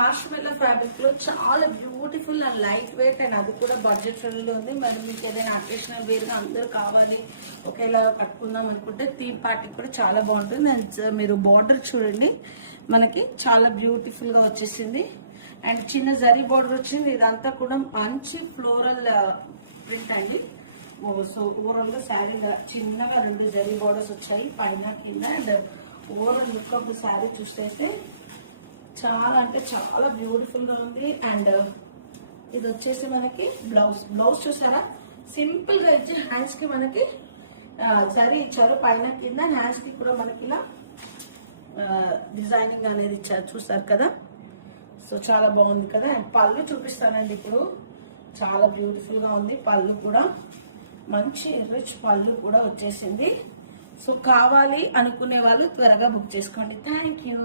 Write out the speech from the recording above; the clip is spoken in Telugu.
మార్ష్మెల్లో ఫ్యాబ్రిక్ లో చాలా beautiful and light weight and అది కూడా బడ్జెట్ ఫ్రెండ్లీలో ఉంది. మరి మీకు ఏదైనా అకేషనల్ వేర్ గా అందరూ కావాలి ఒకేలా కట్టుకుందాం అనుకుంటే థీమ్ పార్టీకి కూడా చాలా బాగుంటుంది. అండ్ మీరు బార్డర్ చూడండి, మనకి చాలా బ్యూటిఫుల్ గా వచ్చేసింది అండ్ చిన్న జరీ బార్డర్ వచ్చింది. ఇదంతా కూడా మంచి ఫ్లోరల్ ప్రింట్ అండి. సో ఓవరాల్ గా శారీ చిన్నగా 2 జరీ బార్డర్స్ వచ్చాయి పైన కింద. And overall look of the sari చూస్తే చాలా అంటే చాలా బ్యూటిఫుల్ గా ఉంది. అండ్ ఇది వచ్చేసి మనకి బ్లౌజ్ చూసారా, సింపుల్ గా ఇచ్చి హ్యాండ్స్ కి మనకి జరీ ఇచ్చారు పైన కింద. హ్యాండ్స్ కి కూడా మనకి ఇలా డిజైనింగ్ అనేది ఇచ్చారు, చూసారు కదా. సో చాలా బాగుంది కదా. అండ్ పళ్ళు చూపిస్తానండి ఇప్పుడు. చాలా బ్యూటిఫుల్ గా ఉంది పళ్ళు కూడా, మంచి రిచ్ పళ్ళు కూడా వచ్చేసింది. సో కావాలి అనుకునే వాళ్ళు త్వరగా బుక్ చేసుకోండి. Thank you.